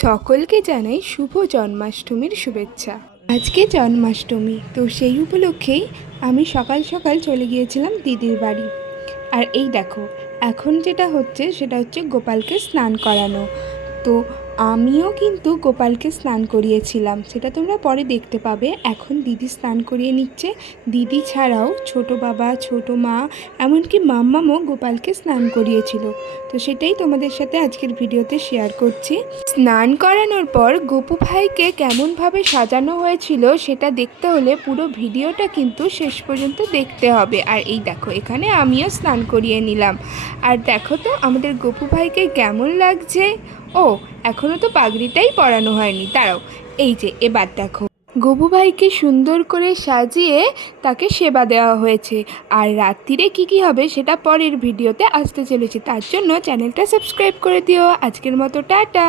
সকলকে জানাই শুভ জন্মাষ্টমীর শুভেচ্ছা। আজকে জন্মাষ্টমী, তো সেই উপলক্ষেই আমি সকাল সকাল চলে গিয়েছিলাম দিদির বাড়ি। আর এই দেখো, এখন যেটা হচ্ছে সেটা হচ্ছে গোপালকে স্নান করানো। তো আমিও কিন্তু গোপালকে স্নান করিয়েছিলাম, সেটা তোমরা পরে দেখতে পাবে। এখন দিদি স্নান করিয়ে নিচ্ছে। দিদি ছাড়াও ছোট বাবা, ছোট মা, এমনকি মাম্মামও গোপালকে স্নান করিয়েছিল। তো সেটাই তোমাদের সাথে আজকের ভিডিওতে শেয়ার করছি। স্নান করানোর পর গোপু ভাইকে কেমনভাবে সাজানো হয়েছিল সেটা দেখতে হলে পুরো ভিডিওটা কিন্তু শেষ পর্যন্ত দেখতে হবে। আর এই দেখো, এখানে আমিও স্নান করিয়ে নিলাম। আর দেখো তো আমাদের গোপু ভাইকে কেমন লাগছে। ও, এখনও তো পাগড়িটাই পরানো হয়নি, দাঁড়াও। এই যে এবার দেখো, গোপু ভাইকে সুন্দর করে সাজিয়ে তাকে সেবা দেওয়া হয়েছে। আর রাত্রিরে কি হবে সেটা পরের ভিডিওতে আসতে চলেছে, তার জন্য চ্যানেলটা সাবস্ক্রাইব করে দিও। আজকের মতো টাটা।